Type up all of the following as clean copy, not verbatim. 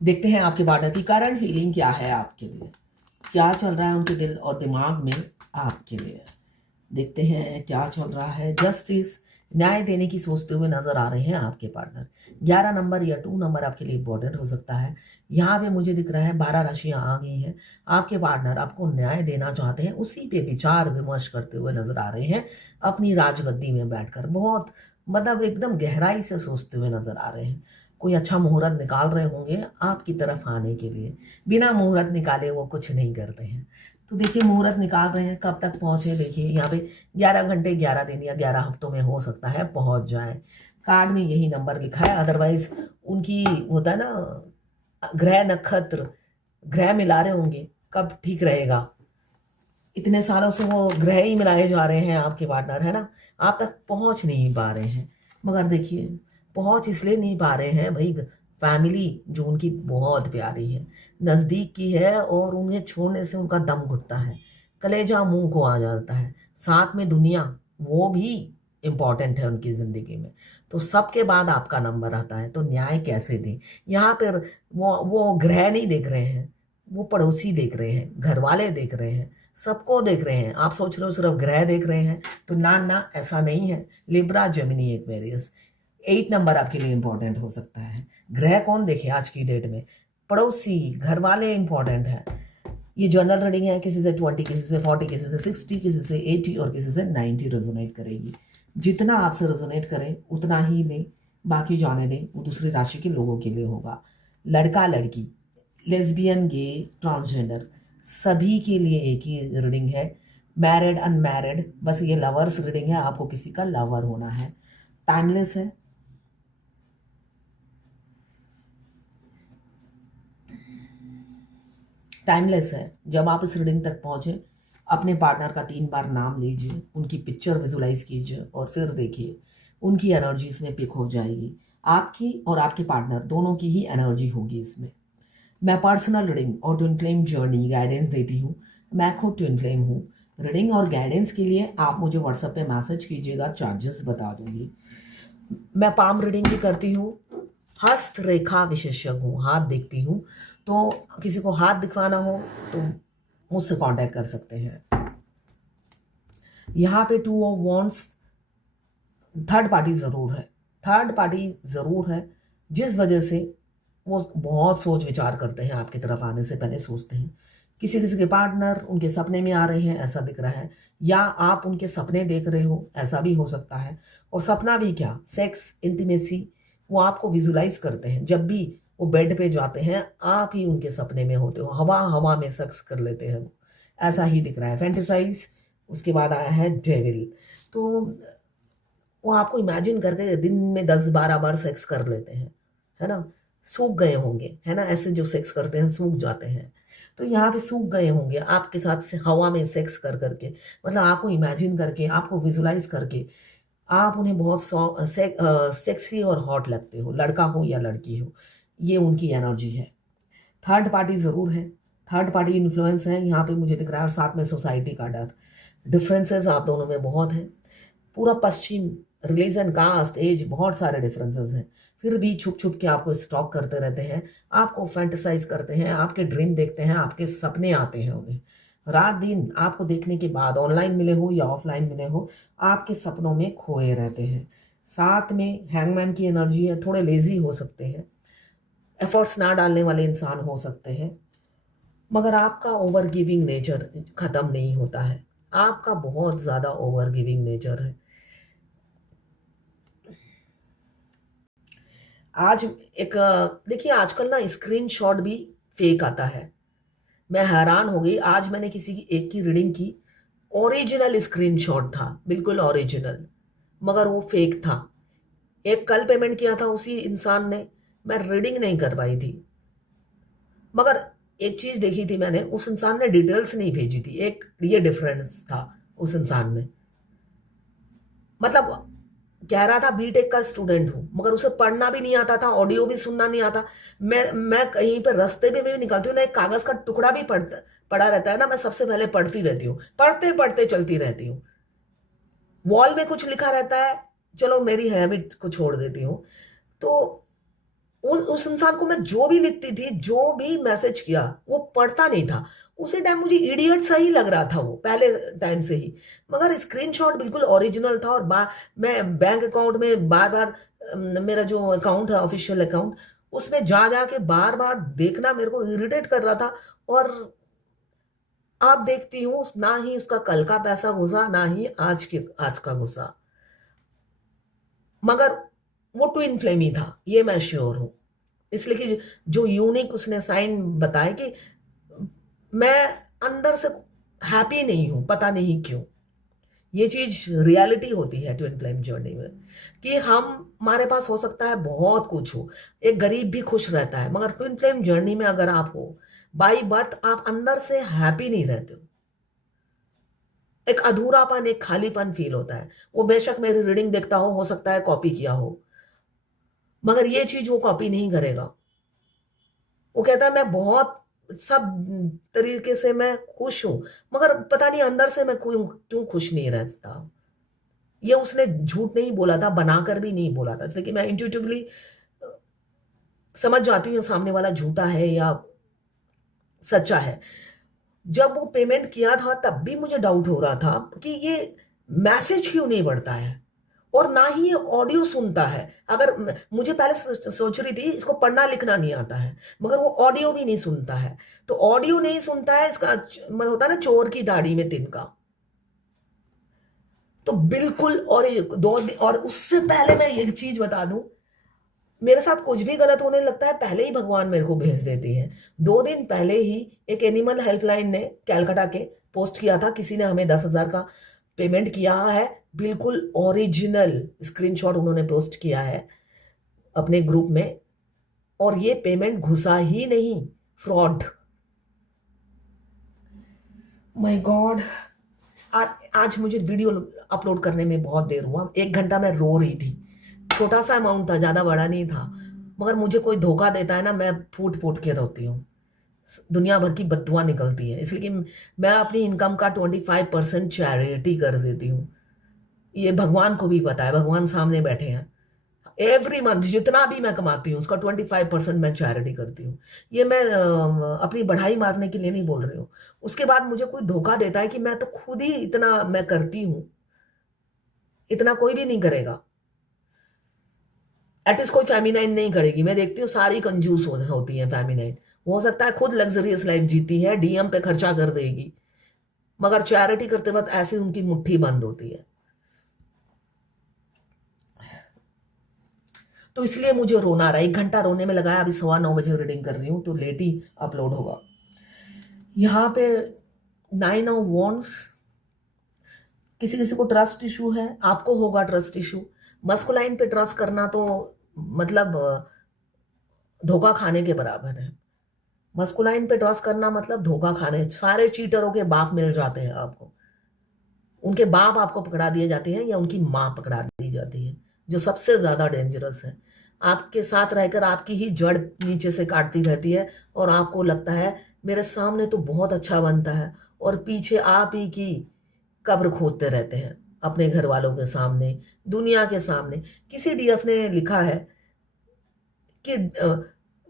देखते हैं आपके पार्टनर की करंट फीलिंग क्या है आपके लिए, क्या चल रहा है उनके दिल और दिमाग में आपके लिए। देखते हैं क्या चल रहा है। जस्टिस, न्याय देने की सोचते हुए नजर आ रहे हैं आपके पार्टनर। 11 नंबर या 2 नंबर आपके लिए इंपॉर्टेंट हो सकता है। यहाँ पे मुझे दिख रहा है 12 राशियां आ गई हैं। आपके पार्टनर आपको न्याय देना चाहते हैं, उसी पे विचार विमर्श करते हुए नजर आ रहे हैं। अपनी राजगद्दी में बैठकर बहुत मतलब एकदम गहराई से सोचते हुए नजर आ रहे हैं। कोई अच्छा मुहूर्त निकाल रहे होंगे आपकी तरफ आने के लिए। बिना मुहूर्त निकाले वो कुछ नहीं करते हैं। तो देखिए मुहूर्त निकाल रहे हैं, कब तक पहुंचे। देखिए यहाँ पे 11 घंटे 11 दिन या 11 हफ्तों में हो सकता है पहुंच जाए। कार्ड में यही नंबर लिखा है। अदरवाइज उनकी होता है ना, ग्रह नक्षत्र ग्रह मिला रहे होंगे, कब ठीक रहेगा। इतने सालों से वो ग्रह ही मिलाए जा रहे हैं आपके पार्टनर, है ना। आप तक पहुंच नहीं पा रहे हैं। मगर देखिए पहुंच इसलिए नहीं पा रहे हैं भाई, फैमिली जो उनकी बहुत प्यारी है, नज़दीक की है, और उन्हें छोड़ने से उनका दम घुटता है, कलेजा मुंह को आ जाता है। साथ में दुनिया, वो भी इम्पॉर्टेंट है उनकी ज़िंदगी में। तो सबके बाद आपका नंबर आता है, तो न्याय कैसे दें। यहाँ पर वो ग्रह नहीं देख रहे हैं, वो पड़ोसी देख रहे हैं, घर वाले देख रहे हैं, सबको देख रहे हैं। आप सोच रहे हो सिर्फ ग्रह देख रहे हैं, तो ना ना ऐसा नहीं है। लिब्रा, जेमिनी, एक्वेरियस, 8 नंबर आपके लिए इंपॉर्टेंट हो सकता है। ग्रह कौन देखे आज की डेट में, पड़ोसी घर वाले इंपॉर्टेंट है। ये जनरल रीडिंग है, किसी से 20, किसी से 40, किसी से 60, किसी से 80 और किसी से 90 रेजोनेट करेगी। जितना आपसे रेजोनेट करें उतना ही लें, बाकी जाने दें, वो दूसरी राशि के लोगों के लिए होगा। लड़का लड़की, लेस्बियन, गे, ट्रांसजेंडर, सभी के लिए एक ही रीडिंग है। मैरिड, अनमैरिड, बस ये लवर्स रीडिंग है, आपको किसी का लवर होना है। टाइमलेस है। टाइमलेस है। जब आप इस रीडिंग तक पहुंचे, अपने पार्टनर का 3 बार नाम लीजिए, उनकी पिक्चर विजुलाइज कीजिए और फिर देखिए उनकी एनर्जी इसमें पिक हो जाएगी। आपकी और आपके पार्टनर दोनों की ही एनर्जी होगी इसमें। मैं पर्सनल रीडिंग और ट्विन फ्लेम जर्नी गाइडेंस देती हूँ। मैं खुद ट्विन फ्लेम हूँ। रीडिंग और गाइडेंस के लिए आप मुझे व्हाट्सएप पे मैसेज कीजिएगा, चार्जेस बता दूंगी। मैं पाम रीडिंग भी करती हूँ। हस्त रेखा विशेषज्ञ हूँ, हाथ देखती हूँ। तो किसी को हाथ दिखवाना हो तो मुझसे कांटेक्ट कर सकते हैं। यहाँ पे 2 ऑफ वॉन्ड्स, थर्ड पार्टी ज़रूर है। थर्ड पार्टी ज़रूर है, जिस वजह से वो बहुत सोच विचार करते हैं, आपकी तरफ आने से पहले सोचते हैं। किसी किसी के पार्टनर उनके सपने में आ रहे हैं, ऐसा दिख रहा है, या आप उनके सपने देख रहे हो, ऐसा भी हो सकता है। और सपना भी क्या, सेक्स, इंटीमेसी, वो आपको विजुलाइज करते हैं। जब भी वो बेड पे जाते हैं, आप ही उनके सपने में होते हो, हवा हवा में सेक्स कर लेते हैं वो, ऐसा ही दिख रहा है। फैंटेसाइज, उसके बाद आया है डेविल। तो वो आपको इमेजिन करके दिन में 10-12 बार सेक्स कर लेते हैं, है ना। सूख गए होंगे, है ना, ऐसे जो सेक्स करते हैं सूख जाते हैं। तो यहाँ पे सूख गए होंगे आपके साथ से हवा में सेक्स कर करके, मतलब आपको इमेजिन करके, आपको विजुलाइज करके आप उन्हें बहुत सेक्सी और हॉट लगते हो, लड़का हो या लड़की हो। ये उनकी एनर्जी है। थर्ड पार्टी ज़रूर है, थर्ड पार्टी इन्फ्लुएंस है यहाँ पे मुझे दिख रहा है, और साथ में सोसाइटी का डर। डिफरेंसेस आप दोनों में बहुत हैं। पूरा पश्चिम, रिलीजन, कास्ट, एज, बहुत सारे डिफरेंसेस हैं। फिर भी छुप छुप के आपको स्टॉक करते रहते हैं, आपको फैंटेसाइज करते हैं, आपके ड्रीम देखते हैं, आपके सपने आते हैं उन्हें। रात दिन आपको देखने के बाद, ऑनलाइन मिले हो या ऑफलाइन मिले हो, आपके सपनों में खोए रहते हैं। साथ में हैंगमैन की एनर्जी है, थोड़े लेजी हो सकते हैं, एफर्ट्स ना डालने वाले इंसान हो सकते हैं। मगर आपका ओवर गिविंग नेचर खत्म नहीं होता है, आपका बहुत ज़्यादा ओवर गिविंग नेचर है। आज एक देखिए आजकल ना स्क्रीनशॉट भी फेक आता है। मैं हैरान हो गई, आज मैंने किसी की एक की रीडिंग की, ओरिजिनल स्क्रीनशॉट था, बिल्कुल ओरिजिनल, मगर वो फेक था। एक कल पेमेंट किया था उसी इंसान ने, मैं रीडिंग नहीं कर पाई थी। मगर एक चीज देखी थी मैंने, उस इंसान ने डिटेल्स नहीं भेजी थी, एक ये डिफरेंस था उस इंसान में। मतलब कह रहा था बीटेक का स्टूडेंट हूँ, मगर उसे पढ़ना भी नहीं आता था, ऑडियो भी सुनना नहीं आता। मैं कहीं पे रास्ते पे भी निकलती हूँ ना, एक कागज का टुकड़ा भी पड़ा रहता है ना, मैं सबसे पहले पढ़ती रहती हूँ, पढ़ते पढ़ते चलती रहती हूँ। वॉल में कुछ लिखा रहता है, चलो मेरी हैबिट को छोड़ देती हूँ। तो उस इंसान को मैं जो भी लिखती थी, जो भी मैसेज किया, वो पढ़ता नहीं था। उसी टाइम मुझे इडियट सा ही लग रहा था वो, पहले टाइम से ही। मगर स्क्रीनशॉट बिल्कुल ओरिजिनल था, और मैं बैंक अकाउंट में बार-बार मेरा जो अकाउंट है ऑफिशियल अकाउंट, उसमें जा के बार-बार देखना मेरे को इरिटेट कर रहा था। और अब देखती हूँ ना ही उसका कल का पैसा घुसा, ना ही आज का घुसा। मगर वो ट्विन फ्लेम ही था, ये मैं श्योर हूँ। इसलिए कि जो यूनिक उसने साइन बताए कि मैं अंदर से हैप्पी नहीं हूं, पता नहीं क्यों। ये चीज रियलिटी होती है ट्विन फ्लेम जर्नी में, कि हम हमारे पास हो सकता है बहुत कुछ हो, एक गरीब भी खुश रहता है, मगर ट्विन फ्लेम जर्नी में अगर आप हो बाई बर्थ, आप अंदर से हैप्पी नहीं रहते हो। एक अधूरापन, एक खालीपन फील होता है। वो बेशक मेरी रीडिंग देखता हो सकता है कॉपी किया हो, मगर ये चीज वो कॉपी नहीं करेगा। वो कहता है मैं बहुत सब तरीके से मैं खुश हूं, मगर पता नहीं अंदर से मैं क्यों क्यों खुश नहीं रहता। ये उसने झूठ नहीं बोला था, बनाकर भी नहीं बोला था, इसलिए कि मैं इंट्यूटिवली समझ जाती हूँ सामने वाला झूठा है या सच्चा है। जब वो पेमेंट किया था तब भी मुझे डाउट हो रहा था कि ये मैसेज क्यों नहीं बढ़ता है, और ना ही ये ऑडियो सुनता है। अगर मुझे पहले सोच रही थी इसको पढ़ना लिखना नहीं आता है, मगर वो ऑडियो भी नहीं सुनता है। तो ऑडियो नहीं सुनता है, इसका मतलब होता है ना चोर की दाढ़ी में तिनका। तो बिल्कुल। और उससे पहले मैं ये चीज बता दूं, मेरे साथ कुछ भी गलत होने लगता है पहले ही भगवान मेरे को भेज देती है। 2 दिन पहले ही एक एनिमल हेल्पलाइन ने कैलकाटा के पोस्ट किया था, किसी ने हमें 10,000 का पेमेंट किया है। बिल्कुल ओरिजिनल स्क्रीनशॉट उन्होंने पोस्ट किया है अपने ग्रुप में, और ये पेमेंट घुसा ही नहीं, फ्रॉड। My God. आज मुझे वीडियो अपलोड करने में बहुत देर हुआ, 1 घंटा मैं रो रही थी। छोटा सा अमाउंट था, ज्यादा बड़ा नहीं था, मगर मुझे कोई धोखा देता है ना, मैं फूट फूट के रोती हूँ। दुनिया भर की बददुआ निकलती है, इसलिए कि मैं अपनी इनकम का 25% चैरिटी कर देती हूँ। ये भगवान को भी पता है, भगवान सामने बैठे हैं। एवरी मंथ जितना भी मैं कमाती हूँ उसका 25% मैं चैरिटी करती हूँ। ये मैं अपनी बढ़ाई मारने के लिए नहीं बोल रही हूँ। उसके बाद मुझे कोई धोखा देता है कि मैं तो खुद ही इतना मैं करती हूँ, इतना कोई भी नहीं करेगा। एटलीस्ट कोई फेमिनाइन नहीं करेगी। मैं देखती हूँ सारी कंजूस होती हैं फेमिनाइन। हो सकता है खुद लग्जरियस लाइफ जीती है, डीएम पे खर्चा कर देगी, मगर चैरिटी करते वक्त ऐसे उनकी मुट्ठी बंद होती है। तो इसलिए मुझे रोना आ रहा है। 1 घंटा रोने में लगाया, अभी 9:15 रीडिंग कर रही हूँ तो लेट ही अपलोड होगा। यहाँ पे 9 ऑफ वॉन्ड्स, किसी किसी को ट्रस्ट इशू है, आपको होगा ट्रस्ट इशू। मस्कुलाइन पे ट्रस्ट करना तो मतलब धोखा खाने के बराबर है। मस्कुलाइन पे ट्रस्ट करना मतलब धोखा खाने। सारे चीटरों के बाप मिल जाते हैं आपको, उनके बाप आपको पकड़ा दिए जाते हैं, या उनकी माँ पकड़ा दी जाती है, जो सबसे ज्यादा डेंजरस है। आपके साथ रहकर आपकी ही जड़ नीचे से काटती रहती है, और आपको लगता है मेरे सामने तो बहुत अच्छा बनता है, और पीछे आप ही की कब्र खोदते रहते हैं अपने घर वालों के सामने, दुनिया के सामने। किसी डीएफ ने लिखा है कि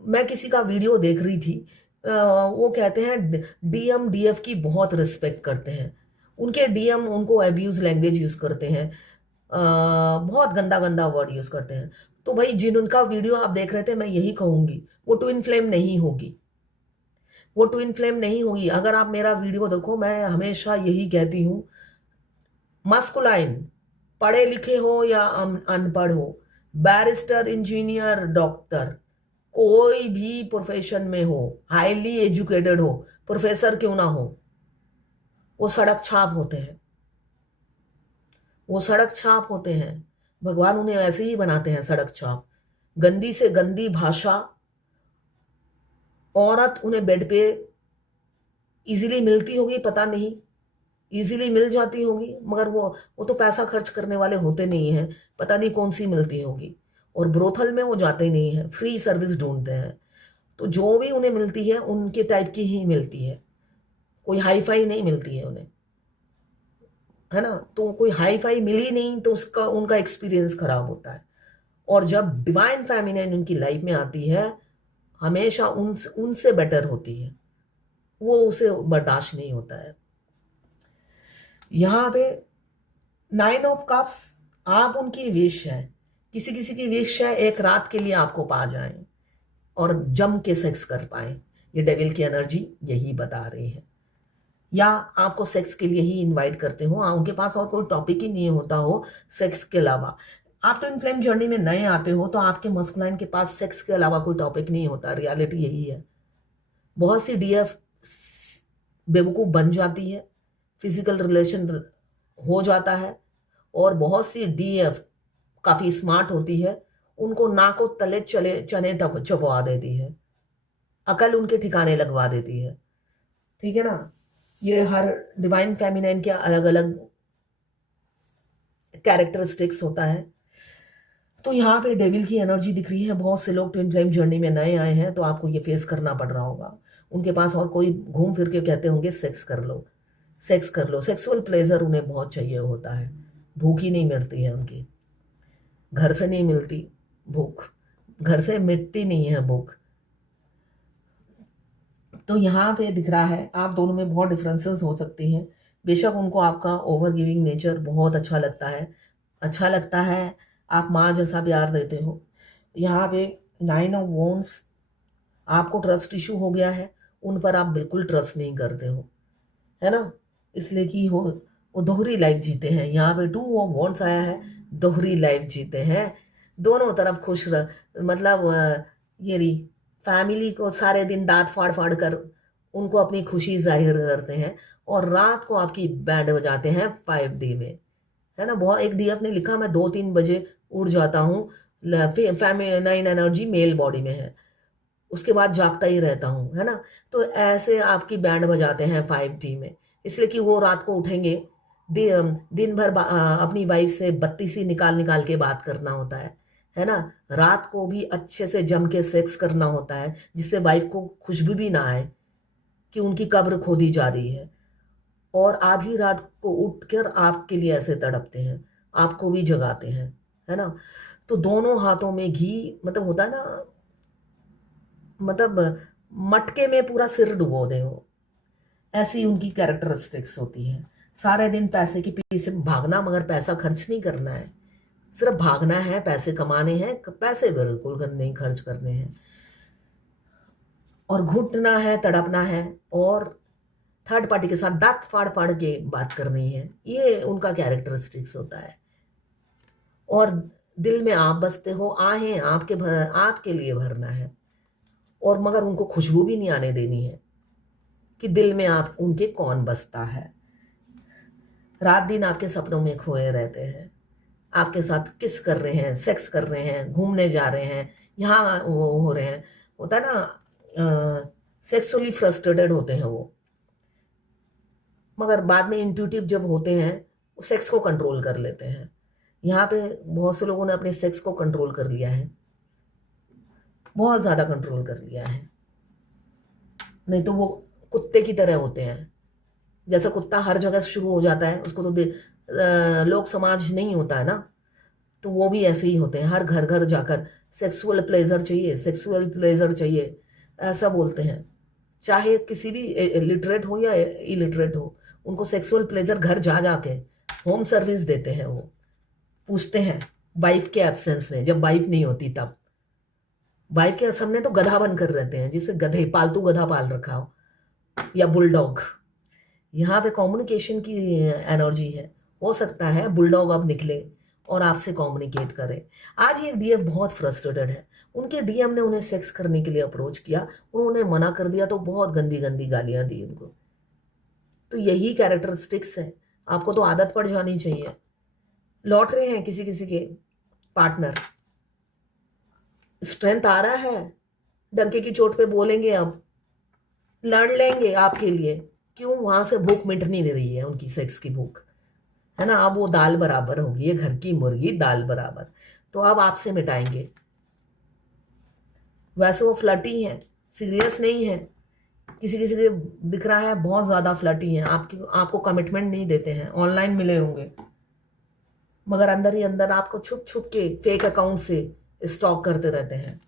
मैं किसी का वीडियो देख रही थी, वो कहते हैं डीएम डीएफ की बहुत रिस्पेक्ट करते हैं, उनके डीएम उनको अब्यूज लैंग्वेज यूज करते हैं, बहुत गंदा गंदा वर्ड यूज करते हैं। तो भाई जिनका वीडियो आप देख रहे थे, मैं यही कहूंगी वो ट्विन फ्लेम नहीं होगी, वो ट्विन फ्लेम नहीं होगी। अगर आप मेरा वीडियो देखो, मैं हमेशा यही कहती हूँ, मस्कुलाइन, पढ़े लिखे हो या अनपढ़ हो, बैरिस्टर, इंजीनियर, डॉक्टर, कोई भी प्रोफेशन में हो, हाईली एजुकेटेड हो, प्रोफेसर क्यों ना हो, वो सड़क छाप होते हैं। वो सड़क छाप होते हैं, भगवान उन्हें ऐसे ही बनाते हैं, सड़क छाप। गंदी से गंदी भाषा, औरत उन्हें बेड पे इजीली मिलती होगी, पता नहीं, इजीली मिल जाती होगी, मगर वो तो पैसा खर्च करने वाले होते नहीं हैं, पता नहीं कौन सी मिलती होगी। और ब्रोथल में वो जाते नहीं हैं, फ्री सर्विस ढूंढते हैं। तो जो भी उन्हें मिलती है उनके टाइप की ही मिलती है, कोई हाई फाई नहीं मिलती है उन्हें, है ना। तो कोई हाई फाई मिली नहीं तो उसका उनका एक्सपीरियंस खराब होता है। और जब डिवाइन फेमिनिन उनकी लाइफ में आती है हमेशा उनसे बेटर होती है, वो उसे बर्दाश्त नहीं होता है। यहाँ पे 9 ऑफ कप्स, आप उनकी विश है, किसी किसी की विश है एक रात के लिए आपको पा जाएं और जम के सेक्स कर पाए। ये डेविल की एनर्जी यही बता रही है, या आपको सेक्स के लिए ही इनवाइट करते हो, उनके पास और कोई टॉपिक ही नहीं होता हो सेक्स के अलावा। आप ट्विन फ्लेम जर्नी में नए आते हो तो आपके मस्कुलाइन के पास सेक्स के अलावा कोई टॉपिक नहीं होता। रियलिटी यही है। बहुत सी डीएफ बेवकूफ़ बन जाती है, फिजिकल रिलेशन हो जाता है, और बहुत सी डीएफ काफ़ी स्मार्ट होती है, उनको नाको तले चने तब चबवा देती है, अकल उनके ठिकाने लगवा देती है। ठीक है ना। ये हर डिवाइन फेमिनाइन के अलग अलग कैरेक्टरिस्टिक्स होता है। तो यहाँ पे डेविल की एनर्जी दिख रही है। बहुत से लोग ट्विन फ्लेम जर्नी में नए आए हैं तो आपको ये फेस करना पड़ रहा होगा। उनके पास और कोई घूम फिर के कहते होंगे सेक्स कर लो, सेक्स कर लो। सेक्सुअल प्लेजर उन्हें बहुत चाहिए होता है, भूख ही नहीं मिटती है उनकी, घर से नहीं मिलती भूख, घर से मिटती नहीं है भूख। तो यहाँ पे दिख रहा है आप दोनों में बहुत डिफरेंसेस हो सकती हैं। बेशक उनको आपका ओवर गिविंग नेचर बहुत अच्छा लगता है, आप माँ जैसा प्यार देते हो। यहाँ पे 9 ऑफ वॉन्ड्स, आपको ट्रस्ट इशू हो गया है, उन पर आप बिल्कुल ट्रस्ट नहीं करते हो, है ना। इसलिए कि वो दोहरी लाइफ जीते हैं। यहाँ पे 2 ऑफ वॉन्ड्स आया है, दोहरी लाइफ जीते हैं, दोनों तरफ खुश मतलब ये रही फैमिली को सारे दिन डांट फाड़ फाड़ कर उनको अपनी खुशी जाहिर करते हैं, और रात को आपकी बैंड बजाते हैं 5D में, है ना। बहुत एक डीएफ ने लिखा मैं 2-3 बजे उठ जाता हूँ, फेमिनाइन एनर्जी मेल बॉडी में है, उसके बाद जागता ही रहता हूँ, है ना। तो ऐसे आपकी बैंड बजाते हैं 5D में, इसलिए कि वो रात को उठेंगे, दिन भर अपनी वाइफ से बत्तीसी निकाल के बात करना होता है ना। रात को भी अच्छे से जम के सेक्स करना होता है, जिससे वाइफ को खुशबू भी ना आए कि उनकी कब्र खोदी जा रही है। और आधी रात को उठकर आपके लिए ऐसे तड़पते हैं, आपको भी जगाते हैं, है ना। तो दोनों हाथों में घी, मतलब होता है ना, मतलब मटके में पूरा सिर डुबो दे हो, ऐसी उनकी कैरेक्टरिस्टिक्स होती है। सारे दिन पैसे के पीछे भागना, मगर पैसा खर्च नहीं करना है, सिर्फ भागना है, पैसे कमाने हैं, पैसे बिल्कुल नहीं खर्च करने हैं, और घुटना है, तड़पना है, और थर्ड पार्टी के साथ दांत फाड़ फाड़ के बात करनी है। ये उनका कैरेक्टरिस्टिक्स होता है। और दिल में आप बसते हो, आहें आपके लिए भरना है, और मगर उनको खुशबू भी नहीं आने देनी है कि दिल में आप उनके कौन बसता है। रात दिन आपके सपनों में खोए रहते हैं, आपके साथ किस कर रहे हैं, सेक्स कर रहे हैं, घूमने जा रहे हैं, यहाँ वो हो रहे हैं, होता है ना, सेक्सुअली फ्रस्ट्रेटेड होते हैं वो, मगर बाद में इंट्यूटिव जब होते हैं वो सेक्स को कंट्रोल कर लेते हैं। यहाँ पे बहुत से लोगों ने अपने सेक्स को कंट्रोल कर लिया है, बहुत ज़्यादा कंट्रोल कर लिया है, नहीं तो वो कुत्ते की तरह होते हैं। जैसा कुत्ता हर जगह शुरू हो जाता है, उसको तो लोक समाज नहीं होता है ना, तो वो भी ऐसे ही होते हैं, हर घर घर जाकर सेक्सुअल प्लेजर चाहिए, सेक्सुअल प्लेजर चाहिए, ऐसा बोलते हैं। चाहे किसी भी लिटरेट हो या इलिटरेट हो, उनको सेक्सुअल प्लेजर घर जा जाके होम सर्विस देते हैं। वो पूछते हैं वाइफ के एब्सेंस में, जब वाइफ नहीं होती तब। वाइफ के सामने तो गधा बनकर रहते हैं, जिसे गधे, पालतू गधा पाल रखा हो या बुलडॉग। यहाँ पे कम्युनिकेशन की एनर्जी है, हो सकता है बुलडॉग अब निकले और आपसे कम्युनिकेट करे। आज ये डीएफ बहुत फ्रस्ट्रेटेड है, उनके डीएम ने उन्हें सेक्स करने के लिए अप्रोच किया, उन्होंने मना कर दिया तो बहुत गंदी गंदी गालियां दी उनको। तो यही कैरेक्टरिस्टिक्स है, आपको तो आदत पड़ जानी चाहिए। लौट रहे हैं किसी किसी के पार्टनर, स्ट्रेंथ आ रहा है, डंके की चोट पे बोलेंगे, अब लड़ लेंगे आपके लिए। क्यों? वहां से भूख मिट नहीं रही है उनकी, सेक्स की भूख, है ना। अब वो दाल बराबर होगी, ये घर की मुर्गी दाल बराबर, तो अब आपसे मिटाएंगे। वैसे वो फ्लर्टी हैं, सीरियस नहीं है। किसी किसी के दिख रहा है बहुत ज्यादा फ्लर्टी हैं, आपको कमिटमेंट नहीं देते हैं। ऑनलाइन मिले होंगे, मगर अंदर ही अंदर आपको छुप छुप के फेक अकाउंट से स्टॉक करते रहते हैं।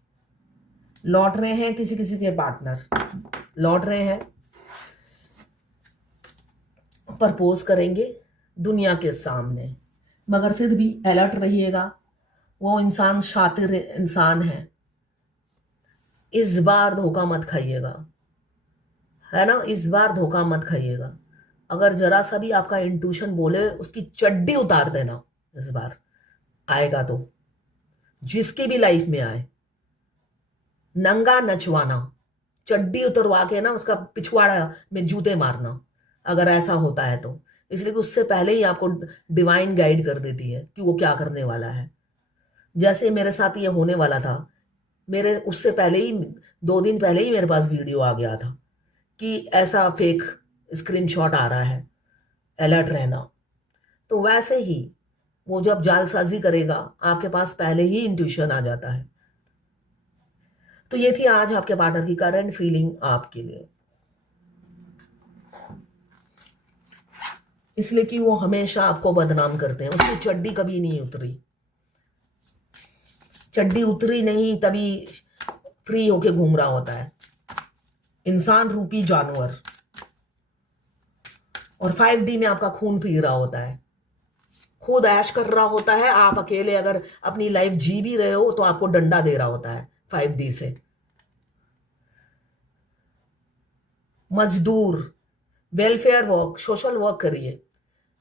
लौट रहे हैं किसी किसी के पार्टनर, लौट रहे हैं, प्रपोज करेंगे दुनिया के सामने, मगर फिर भी अलर्ट रहिएगा। वो इंसान शातिर इंसान है, इस बार धोखा मत खाइएगा, है ना, इस बार धोखा मत खाइएगा। अगर जरा सा भी आपका इंट्यूशन बोले उसकी चड्डी उतार देना, इस बार आएगा तो, जिसकी भी लाइफ में आए, नंगा नचवाना, चड्डी उतरवा के ना उसका पिछवाड़ा में जूते मारना, अगर ऐसा होता है तो। इसलिए कि उससे पहले ही आपको डिवाइन गाइड कर देती है कि वो क्या करने वाला है। जैसे मेरे साथ ये होने वाला था, मेरे उससे पहले ही 2 दिन पहले ही मेरे पास वीडियो आ गया था कि ऐसा फेक स्क्रीनशॉट आ रहा है, अलर्ट रहना। तो वैसे ही वो जब जालसाजी करेगा आपके पास पहले ही इंट्यूशन आ जाता है। तो ये थी आज आपके पार्टनर की करंट फीलिंग आपके लिए, इसलिए कि वो हमेशा आपको बदनाम करते हैं। उसकी चड्डी कभी नहीं उतरी, चड्डी उतरी नहीं तभी फ्री होके घूम रहा होता है, इंसान रूपी जानवर, और 5D में आपका खून पी रहा होता है, खुद ऐश कर रहा होता है। आप अकेले अगर अपनी लाइफ जी भी रहे हो तो आपको डंडा दे रहा होता है 5D से। मजदूर, वेलफेयर वर्क, सोशल वर्क करिए,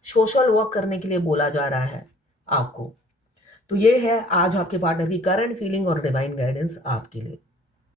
सोशल वर्क करने के लिए बोला जा रहा है आपको। तो ये है आज आपके पार्टनर की करंट फीलिंग और डिवाइन गाइडेंस आपके लिए।